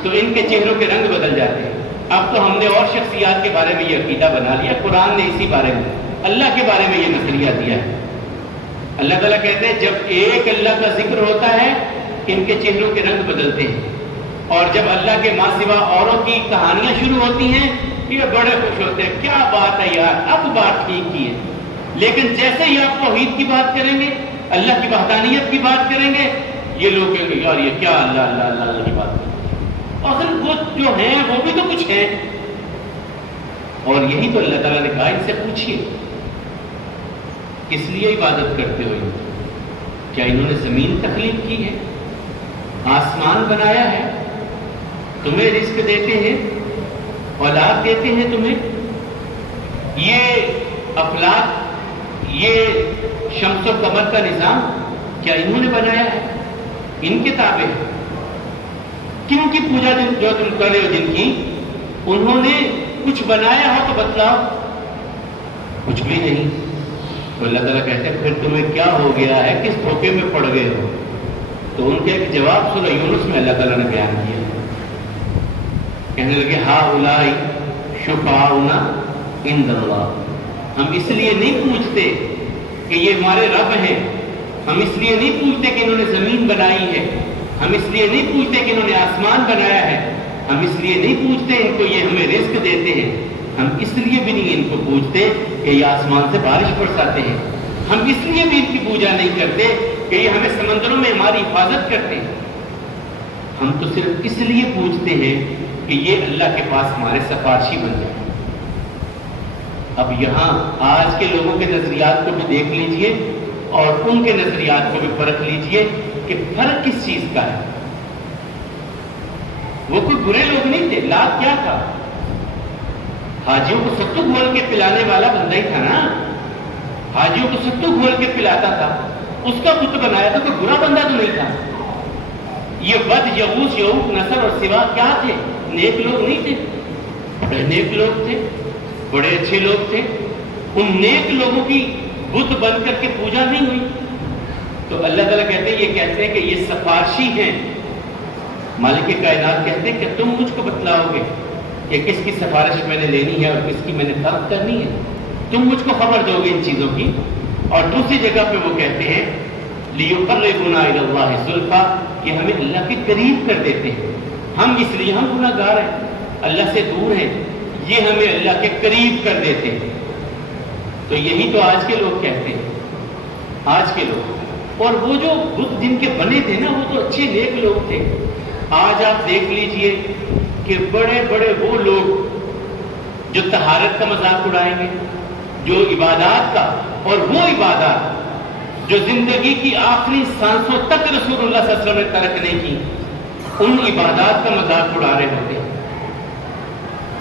تو ان کے چہروں کے رنگ بدل جاتے ہیں۔ اب تو ہم نے اور شخصیات کے بارے میں یہ عقیدہ بنا لیا، قرآن نے اسی بارے میں، اللہ کے بارے میں یہ نظریہ دیا ہے۔ اللہ تعالیٰ کہتے ہیں جب ایک اللہ کا ذکر ہوتا ہے ان کے چہروں کے رنگ بدلتے ہیں، اور جب اللہ کے ماں سوا اوروں کی کہانیاں شروع ہوتی ہیں یہ بڑے خوش ہوتے ہیں، کیا بات ہے یار، اب بات ٹھیک کی ہے۔ لیکن جیسے ہی آپ توحید کی بات کریں گے، اللہ کی وحدانیت کی بات کریں گے، یہ لوگ کہیں گے یار یہ کیا اللہ اللہ اللہ اللہ کی بات کریں۔ اصل وہ جو ہیں وہ بھی تو کچھ ہیں، اور یہی تو اللہ تعالیٰ نے کہا ان سے پوچھیے کس لیے عبادت کرتے ہو؟ کیا انہوں نے زمین تخلیق کی ہے، آسمان بنایا ہے، تمہیں رزق دیتے ہیں، اولاد دیتے ہیں تمہیں، یہ افلاک، یہ شمس و قمر کا نظام کیا انہوں نے بنایا ہے؟ ان کے تابع ہے؟ کن کی پوجا جو تم کر رہے ہو جن کی، انہوں نے کچھ بنایا ہو تو بتلاؤ، کچھ بھی نہیں۔ تو اللہ تعالیٰ کہتے ہیں پھر تمہیں کیا ہو گیا ہے، کس دھوکے میں پڑ گئے ہو؟ تو ان کے ایک جواب سورہ یونس میں اللہ تعالیٰ نے بیان کیا، کہنے لگے ہؤلاء شفعاؤنا عند اللہ، ہم اس لیے نہیں پوچھتے کہ یہ ہمارے رب ہیں، ہم اس لیے نہیں پوچھتے کہ انہوں نے زمین بنائی ہے، ہم اس لیے نہیں پوچھتے کہ انہوں نے آسمان بنایا ہے، ہم اس لیے نہیں پوچھتے ان کو یہ ہمیں رزق دیتے ہیں، ہم اس لیے بھی نہیں ان کو پوچھتے کہ یہ آسمان سے بارش برساتے ہیں، ہم اس لیے بھی ان کی پوجا نہیں کرتے کہ یہ ہمیں سمندروں میں ہماری حفاظت کرتے ہیں، ہم تو صرف اس لیے پوچھتے ہیں کہ یہ اللہ کے پاس ہمارے سفارشی بن جائیں۔ اب یہاں آج کے لوگوں کے نظریات کو بھی دیکھ لیجئے اور ان کے نظریات کو بھی پرکھ لیجئے کہ فرق کس چیز کا ہے۔ وہ کوئی برے لوگ نہیں تھے، لات کیا تھا؟ حاجیوں کو ستو گھول کے پلانے والا بندہ ہی تھا نا، حاجیوں کو ستو گھول کے پلاتا تھا، اس کا بت بنایا تھا، کوئی برا بندہ تو نہیں تھا۔ یہ ود، یغوث، یعوق، نصر اور سوا کیا تھے؟ نیک لوگ نہیں تھے، بڑے نیک لوگ تھے، بڑے اچھے لوگ تھے۔ ان نیک لوگوں کی بت بن کر کے پوجا نہیں ہوئی۔ تو اللہ تعالیٰ کہتے ہیں، یہ کہتے ہیں کہ یہ سفارشی ہیں۔ مالک کائنات کہتے ہیں کہ تم مجھ کو بتلاؤ گے کہ کس کی سفارش میں نے لینی ہے اور کس کی میں نے طلب کرنی ہے، تم مجھ کو خبر دو گے ان چیزوں کی۔ اور دوسری جگہ پہ وہ کہتے ہیں لیقربونا الی اللہ زلفیٰ، یہ ہمیں اللہ کے قریب کر دیتے ہیں، ہم اس لیے ہم گناہ گار ہیں، اللہ سے دور ہیں، یہ ہمیں اللہ کے قریب کر دیتے ہیں۔ تو یہی تو آج کے لوگ کہتے ہیں، آج کے لوگ۔ اور وہ جو بت جن کے بنے تھے نا، وہ تو اچھے نیک لوگ تھے۔ آج آپ دیکھ لیجئے کہ بڑے بڑے وہ لوگ جو طہارت کا مذاق اڑائیں گے، جو عبادات کا، اور وہ عبادات جو زندگی کی آخری سانسوں تک رسول اللہ صلی اللہ علیہ وسلم نے ترک نہیں کی، ان عبادات کا مذاق اڑا رہے ہوتے ہیں،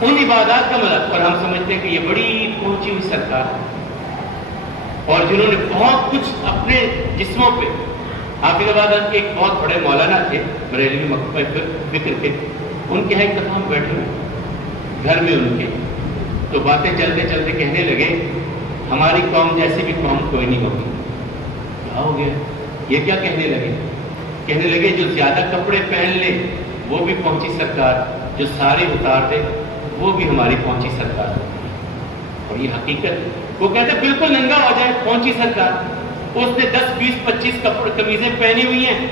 ان عبادات کا مذاق۔ اور ہم سمجھتے ہیں کہ یہ بڑی پہنچی ہوئی سرکار ہے، اور جنہوں نے بہت کچھ اپنے جسموں پہ، حافظ آباد کے ایک بہت بڑے مولانا تھے بریلوی مکتبہ فکر کے، ان کے ایک دفعہ ہم بیٹھے ہوئے گھر میں ان کے، تو باتیں چلتے چلتے کہنے لگے ہماری قوم جیسی بھی قوم کوئی نہیں ہوگی۔ کیا ہو گیا؟ یہ کیا کہنے لگے؟ کہنے لگے جو زیادہ کپڑے پہن لے وہ بھی پہنچی سرکار، جو سارے اتار دے وہ بھی ہماری پہنچی سرکار۔ اور یہ حقیقت، وہ کہتے بالکل ننگا ہو جائے پہنچی سرکار، اس نے 10 20 25 کپڑے قمیضیں پہنی ہوئی ہیں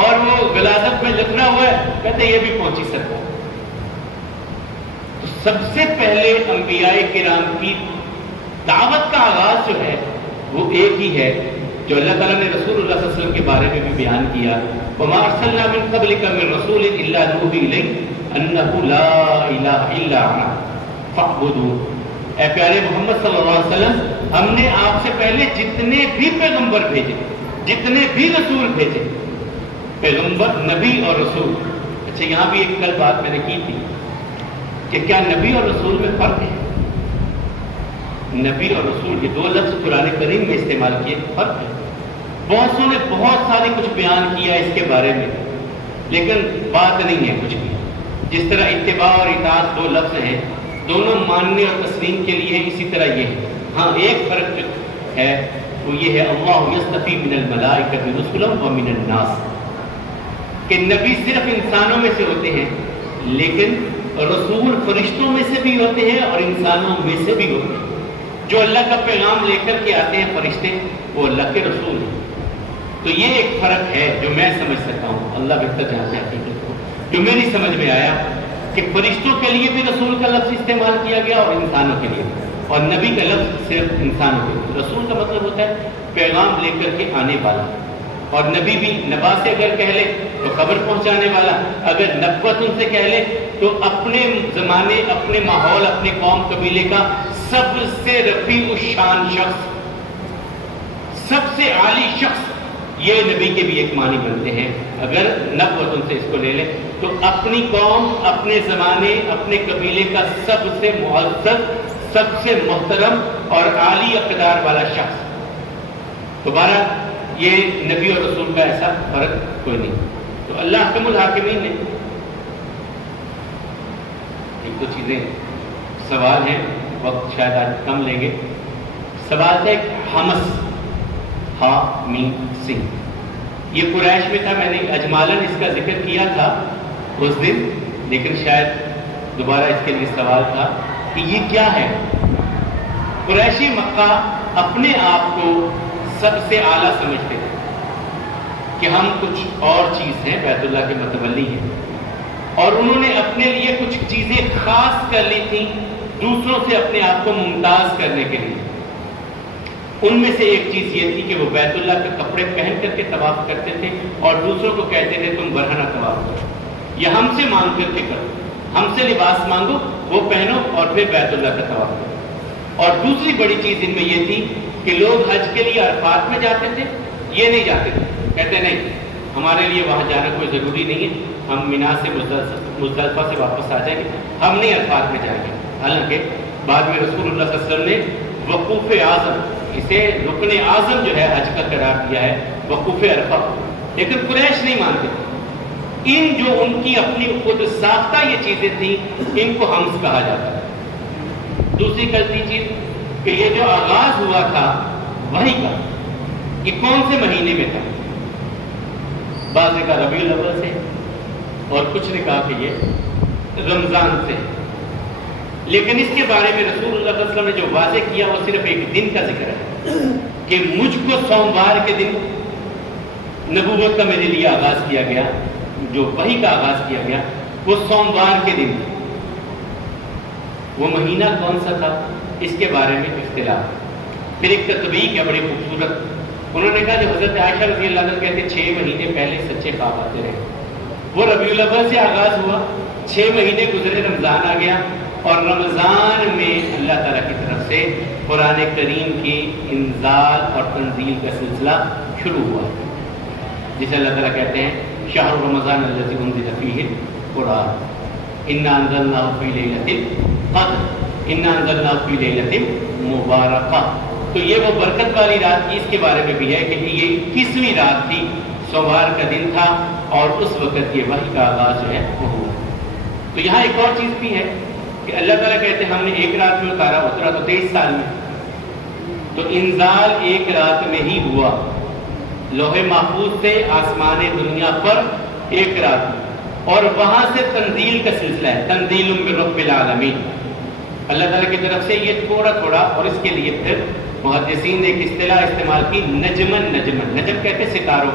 اور وہ غلاظت میں لکھنا ہوا ہے، کہتے یہ بھی پہنچی سرکار۔ تو سب سے پہلے انبیاء کرام کی دعوت کا آغاز جو ہے وہ ایک ہی ہے جو اللہ تعالیٰ نے رسول اللہ صلی اللہ علیہ وسلم کے بارے میں بھی بیان کیا، وَمَا أَرْسَلْنَا مِن قَبْلِكَ مِن رَّسُولٍ إِلَّا نُوحِي إِلَيْهِ أَنَّهُ لَا إِلَٰهَ إِلَّا أَنَا فَاعْبُدُونِ۔ اے پیارے محمد صلی اللہ علیہ وسلم، ہم نے آپ سے پہلے جتنے بھی پیغمبر بھیجے، جتنے بھی رسول بھیجے، پیغمبر، نبی اور رسول۔ اچھا، یہاں بھی ایک کل بات میں نے کی تھی کہ کیا نبی اور رسول میں فرق ہے؟ نبی اور رسول یہ دو لفظ قرآن کریم میں استعمال کیے، فرق ہے۔ بہت سو نے بہت سارے کچھ بیان کیا اس کے بارے میں، لیکن بات نہیں ہے کچھ بھی۔ جس طرح اتباع اور اطاعت دو لفظ ہیں، دونوں ماننے اور تسلیم کے لیے، اسی طرح یہ ہے۔ ہاں، ایک فرق جو ہے وہ یہ ہے، اللہ یصطفی من الملائکۃ رسلا ومن الناس، کہ نبی صرف انسانوں میں سے ہوتے ہیں، لیکن رسول فرشتوں میں سے بھی ہوتے ہیں اور انسانوں میں سے بھی ہوتے ہیں۔ جو اللہ کا پیغام لے کر کے آتے ہیں فرشتے، وہ اللہ کے رسول ہیں۔ تو یہ ایک فرق ہے جو میں سمجھ سکتا ہوں، اللہ بہتر جانتے ہیں حقیقت کو، جو میری سمجھ میں آیا کہ فرشتوں کے لیے بھی رسول کا لفظ استعمال کیا گیا اور انسانوں کے لیے، اور نبی کا لفظ صرف انسانوں کے لیے۔ رسول کا مطلب ہوتا ہے پیغام لے کر کے آنے والا، اور نبی بھی نبا سے اگر کہہ لے تو خبر پہنچانے والا، اگر نبوت ان سے کہہ لے تو اپنے زمانے، اپنے ماحول، اپنے قوم قبیلے کا سب سے رفیع الشان شخص، سب سے عالی شخص، یہ نبی کے بھی ایک معنی بنتے ہیں۔ اگر نبوت ان سے اس کو لے لے تو اپنی قوم، اپنے زمانے، اپنے قبیلے کا سب سے معزز، سب سے محترم اور عالی اقدار والا شخص۔ دوبارہ یہ نبی اور رسول کا ایسا فرق کوئی نہیں۔ تو اللہ حکم الحاکمین نے ایک دو چیزیں، سوال ہیں، وقت شاید آج کم لیں گے۔ سوال تھا ایک حمس، ہا میم سین، یہ قریش میں تھا، میں نے اجمالاً اس کا ذکر کیا تھا اس دن، لیکن شاید دوبارہ اس کے لیے سوال تھا کہ یہ کیا ہے۔ قریشی مکہ اپنے آپ کو سب سے اعلیٰ سمجھتے تھے کہ ہم کچھ اور چیز ہیں، بیت اللہ کے متولی ہیں، اور انہوں نے اپنے لیے کچھ چیزیں خاص کر لی تھیں دوسروں سے اپنے آپ کو ممتاز کرنے کے لیے۔ ان میں سے ایک چیز یہ تھی کہ وہ بیت اللہ کے کپڑے پہن کر کے طواف کرتے تھے اور دوسروں کو کہتے تھے تم برہنہ طواف کرو، یا ہم سے مانگ کر کے کرو، ہم سے لباس مانگو، وہ پہنو اور پھر بیت اللہ کا طواف کرو۔ اور دوسری بڑی چیز ان میں یہ تھی کہ لوگ حج کے لیے عرفات میں جاتے تھے، یہ نہیں جاتے تھے، کہتے نہیں ہمارے لیے وہاں جانا کوئی ضروری نہیں ہے، ہم مینا سے مزدلفہ سے واپس آ جائیں گے، ہم نہیں عرفات میں جائیں گے۔ حالانکہ بعد میں رسول اللہ صلی اللہ علیہ وسلم نے وقوف اعظم، اسے رکن اعظم جو ہے حج کا قرار دیا ہے، وقوف عرفہ، لیکن قریش نہیں مانتے۔ ان جو ان کی اپنی خود ساختہ یہ چیزیں تھیں، ان کو ہمس کہا جاتا ہے۔ دوسری غلطی چیز کہ یہ جو آغاز ہوا تھا وحی کا، یہ کون سے مہینے میں تھا؟ بعض نے کہا ربیع الاول سے، اور کچھ نے کہا کہ یہ رمضان سے، لیکن اس کے بارے میں رسول اللہ صلی اللہ علیہ وسلم نے جو واضح کیا وہ صرف ایک دن کا ذکر ہے کہ مجھ کو سوموار کے دن نبوت کا میرے لیے آغاز کیا گیا، جو وحی کا آغاز کیا گیا وہ سوموار کے دن۔ وہ مہینہ کون سا تھا اس کے بارے میں اختلاف۔ پھر ایک تطبیق ہے بڑی خوبصورت، انہوں نے کہا جو حضرت عائشہ رضی اللہ عنہ کہتے 6 مہینے پہلے سچے خواب آتے رہے، وہ ربیع الاول سے آغاز ہوا، 6 مہینے گزرے، رمضان آ گیا، اور رمضان میں اللہ تعالیٰ کی طرف سے قرآن کریم کی انزال اور تنزیل کا سلسلہ شروع ہوا، جسے اللہ تعالیٰ کہتے ہیں شہر رمضان الذی انزل فیہ القرآن انا انزلناہ فی لیلۃ القدر انا انزلناہ فی لیلۃ مبارکہ۔ تو یہ وہ برکت والی رات کی، اس کے بارے میں بھی ہے کہ یہ 21ویں رات تھی، سوموار کا دن تھا، اور اس وقت یہ وحی کا آغاز جو ہے وہ ہوا۔ تو یہاں ایک اور چیز بھی ہے کہ اللہ تعالیٰ کہتے ہیں ہم نے ایک رات میں اتارا، اترا تو 23 سال میں، تو انزال ایک رات میں ہی ہوا، لوح محفوظ سے آسمان دنیا پر ایک رات میں، اور وہاں سے تنزیل کا سلسلہ ہے، تنزیل من رب العالمین، اللہ تعالیٰ کی طرف سے یہ تھوڑا تھوڑا۔ اور اس کے لیے پھر محدثین نے ایک اصطلاح استعمال کی، نجمن، نجمن، نجم کہتے ہیں ستاروں،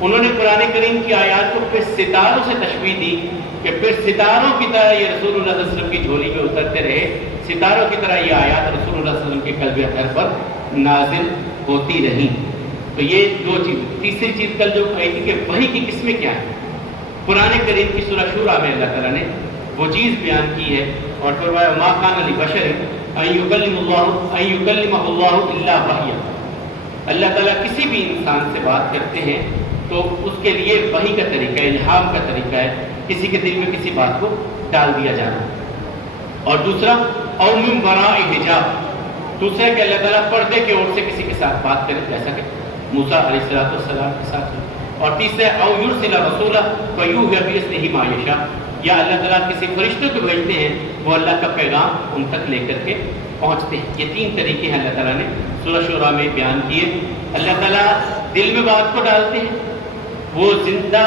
انہوں نے قرآن کریم کی آیات کو پھر ستاروں سے تشبیہ دی کہ پھر ستاروں کی طرح یہ رسول اللہ صلی اللہ علیہ وسلم کی جھولی میں اترتے رہے، ستاروں کی طرح یہ آیات رسول اللہ صلی اللہ علیہ وسلم کے قلب اطہر پر نازل ہوتی رہیں۔ تو یہ دو چیز۔ تیسری چیز کل جو کہی تھی کہ وحی کی قسمیں کیا ہیں، قرآن کریم کی سورہ شورى میں اللہ تعالیٰ نے وہ چیز بیان کی ہے اور فرمایا ما کان لبشر ان یکلمہ اللہ الا وحیا۔ اللہ تعالیٰ کسی بھی انسان سے بات کرتے ہیں تو اس کے لیے وحی کا طریقہ ہے، الہام کا طریقہ ہے، کسی کے دل میں کسی بات کو ڈال دیا جانا۔ اور دوسرا او من وراء حجاب، دوسرا کہ اللہ تعالیٰ پردے کے اور سے کسی کے ساتھ بات کرے، جیسا کہ موسیٰ علیہ السلام کے ساتھ ہوئی۔ اور تیسرا او یرسل رسولا فیوحی باذنہ ما یشاء، یا اللہ تعالیٰ کسی فرشتے کو بھیجتے ہیں، وہ اللہ کا پیغام ان تک لے کر کے پہنچتے ہیں۔ یہ تین طریقے ہیں اللہ تعالیٰ نے سورہ شورى میں بیان کیے۔ اللہ تعالیٰ دل میں بات کو ڈالتے ہیں، وہ زندہ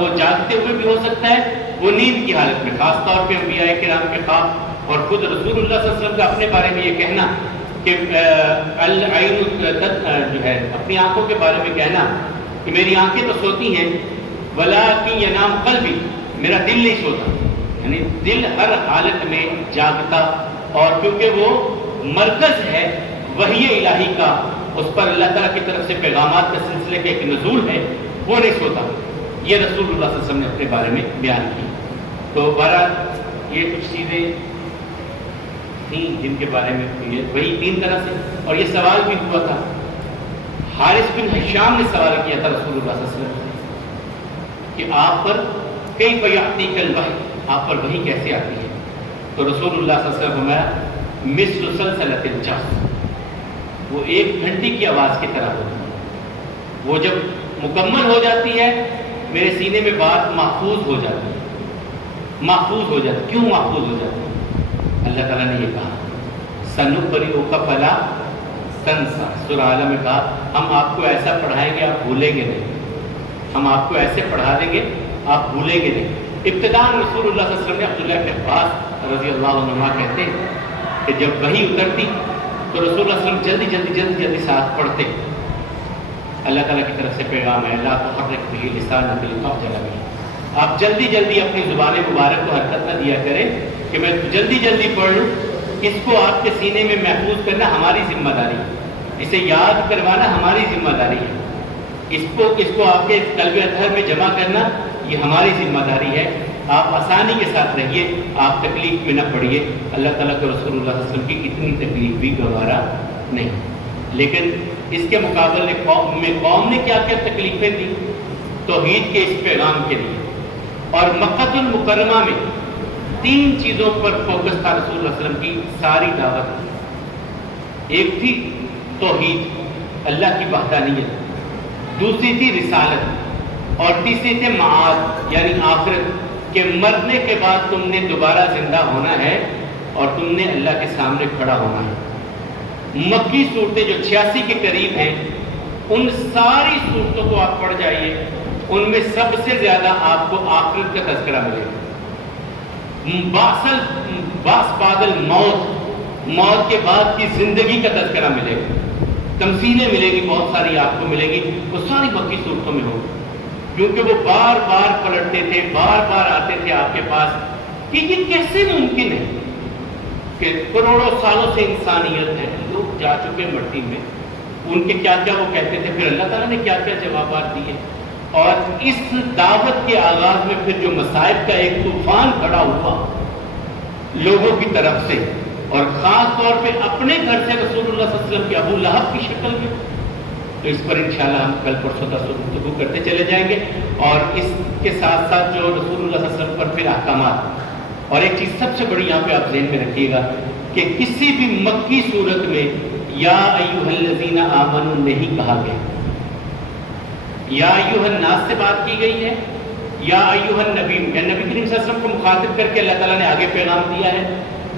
وہ جاگتے ہوئے بھی ہو سکتا ہے، وہ نیند کی حالت میں، خاص طور پہ انبیاء کرام کے خواب، اور خود رسول اللہ صلی اللہ علیہ وسلم کا اپنے بارے میں یہ کہنا کہ العین جو ہے اپنی آنکھوں کے بارے میں کہنا کہ میری آنکھیں تو سوتی ہیں ولکن ینام قلبی، میرا دل نہیں سوتا، یعنی دل ہر حالت میں جاگتا، اور کیونکہ وہ مرکز ہے وحی الہی کا، اس پر اللہ تعالیٰ کی طرف سے پیغامات کے سلسلے کا ایک نزول ہے، وہ نہیں سوتا۔ یہ رسول اللہ صلی اللہ علیہ وسلم نے اپنے بارے میں بیان کی۔ تو بہرحال یہ کچھ چیزیں تھیں جن کے بارے میں وہی تین طرح سے، اور یہ سوال بھی ہوا تھا، حارث بن ہشام نے سوال کیا تھا رسول اللہ صلی اللہ علیہ وسلم سے کہ آپ پر کیف یأتیک الوحی، آپ پر وحی کیسے آتی ہے؟ تو رسول اللہ صلی اللہ علیہ وسلم فرمایا مثل سلسلۃ الجرس، وہ ایک گھنٹی کی آواز کی طرح ہوتی ہے، وہ جب مکمل ہو جاتی ہے میرے سینے میں بات محفوظ ہو جاتی ہے، محفوظ ہو جاتی ہے۔ کیوں محفوظ ہو جاتی ہے؟ اللہ تعالیٰ نے یہ کہا سنقرئک فلا تنسیٰ، سورہ اعلیٰ میں کہا ہم آپ کو ایسا پڑھائیں گے آپ بھولیں گے نہیں، ہم آپ کو ایسے پڑھا دیں گے آپ بھولیں گے نہیں۔ ابتداءً رسول اللہ صلی اللہ علیہ وسلم نے عبداللہ بن عباس رضی اللہ عنہما کہتے ہیں کہ جب وحی اترتی تو رسول اللہ صلی اللہ علیہ وسلم جلدی ساتھ پڑھتے، اللہ تعالیٰ کی طرف سے پیغام ہے لا تحرک بہ لسانک لتعجل بہ، آپ جلدی اپنی زبان مبارک کو حرکت نہ دیا کریں کہ میں جلدی پڑھ لوں، اس کو آپ کے سینے میں محفوظ کرنا ہماری ذمہ داری ہے، اسے یاد کروانا ہماری ذمہ داری ہے، اس کو آپ کے قلب اطہر میں جمع کرنا یہ ہماری ذمہ داری ہے۔ آپ آسانی کے ساتھ رہیے، آپ تکلیف میں نہ پڑیے، اللہ تعالیٰ کے رسول اللہ صلی اللہ علیہ وسلم کی اتنی تکلیف بھی گوارا نہیں۔ لیکن اس کے مقابلے میں قوم نے کیا کیا تکلیفیں دی توحید کے اس پیغام کے لیے، اور مکہ المکرمہ میں تین چیزوں پر فوکس تھا رسول اللہ علیہ وسلم کی ساری دعوت۔ ایک تھی توحید، اللہ کی وحدانیت، دوسری تھی رسالت، اور تیسری تھی معاد یعنی آخرت، کہ مرنے کے بعد تم نے دوبارہ زندہ ہونا ہے اور تم نے اللہ کے سامنے کھڑا ہونا ہے۔ مکی صورتیں جو 86 کے قریب ہیں، ان ساری صورتوں کو آپ پڑھ جائیے، ان میں سب سے زیادہ آپ کو آخرت کا تذکرہ ملے گا۔ باس بعد الموت، موت کے بعد کی زندگی کا تذکرہ ملے گا، تمثیلیں ملے گی، بہت ساری آپ کو ملے گی، وہ ساری مکی صورتوں میں ہوگی، کیونکہ وہ بار بار پلٹتے تھے، بار بار آتے تھے آپ کے پاس کہ یہ کیسے ممکن ہے کہ کروڑوں سالوں سے انسانیت ہے، لوگ جا چکے مٹی میں، ان کے کیا کیا وہ کہتے تھے، پھر اللہ تعالیٰ نے کیا کیا جوابات دیے، اور اس دعوت کے آغاز میں پھر جو مصائب کا ایک طوفان کھڑا ہوا لوگوں کی طرف سے، اور خاص طور پہ اپنے گھر سے رسول اللہ صلی اللہ علیہ وسلم کے ابو لہب کی شکل میں، تو اس پر انشاءاللہ ہم کل پرسوں تک گفتگو کرتے چلے جائیں گے، اور اس کے ساتھ ساتھ جو رسول اللہ صلی اللہ علیہ وسلم پر پھر احکامات۔ اور ایک چیز سب سے بڑی یہاں پہ آپ ذہن میں رکھیے گا کہ کسی بھی مکی صورت میں یا ایھا الذین آمنوا نہیں کہا گیا، یا ایھا الناس سے بات کی گئی ہے، یا ایھا النبی، نبی کریم صلی اللہ علیہ وسلم کو مخاطب کر کے اللہ تعالیٰ نے آگے پیغام دیا ہے،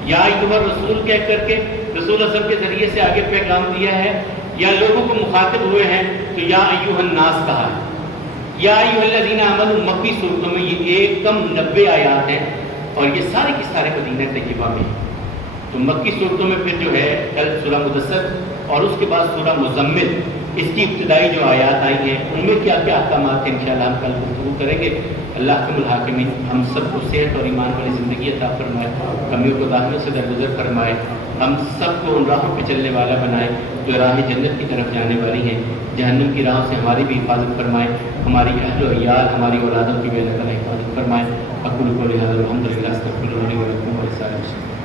یا ایھا الرسول کہہ کر کے رسول اللہ صلی اللہ علیہ وسلم کے ذریعے سے آگے پیغام دیا ہے، یا لوگوں کو مخاطب ہوئے ہیں تو یا ایھا الناس کہا ہے۔ یا ایھا الذین آمنوا مکی صورتوں میں یہ 90 آیات ہیں، اور یہ سارے کے سارے مدینہ طیبہ میں ہیں۔ تو مکی صورتوں میں پھر جو ہے کل سورہ مدثر اور اس کے بعد سورہ مزمل، اس کی ابتدائی جو آیات آئی ہیں ان میں کیا کیا احکامات ہیں انشاءاللہ ہم کل گفتگو کریں گے۔ اللہ حکم الحاکمین ہم سب کو صحت اور ایمان والی زندگی عطا فرمائے، کمیوں کو داخلوں سے درگزر فرمائے، ہم سب کو ان راہوں پہ چلنے والا بنائے جو راہ جنت کی طرف جانے والی ہیں، جہنم کی راہوں سے ہماری بھی حفاظت فرمائے، ہماری اہل و عیال ہماری اولادوں کی بھی اللہ تعالیٰ حفاظت فرمائے۔ اقول قولی ھذا والحمد للہ استغفر اللہ لی ولکم ولسائر المسلمین۔